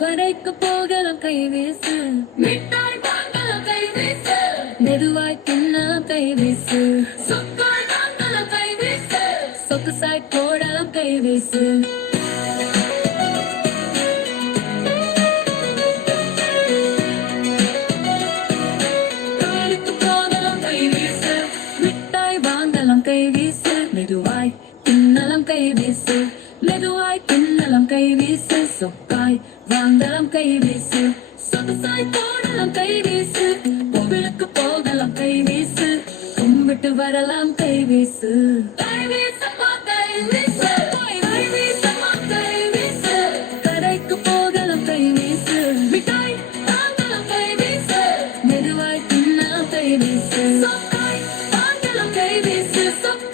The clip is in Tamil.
கடைக்கு போகலாம் கை வீசு, மிட்டாய் வாங்கலாம் கை வீசு, மெதுவாய் தின்னலாம் கை வீசு, சுக்காய் வாங்கலாம் கை வீசு, சொக்கு சாய் போடலாம் கை வீசு. கடைக்கு போகலாம் கை வீசு, மிட்டாய் வாங்கலாம் கை வீசு, மெதுவாய் தின்னலாம் கை வீசு, மெதுவாய் தின்னலாம் கை வீசு, சொக்காய் வாங்கலாம் கை வீசு, சொகுசாய் போடலாம் கை வீசு, கோவிலுக்கு போகலாம் கை வீசு, கும்பிட்டு வரலாம் கை வீசு. கை வீசம்மா கை வீசு, கை வீசம்மா கை வீசு, கடைக்கு போகலாம் கை வீசு, மிட்டாய் வாங்கலாம் கை வீசு, மெதுவாய் தின்னலாம் கை வீசு, சொக்காய் வாங்கலாம் கை வீசு, சொக்காய்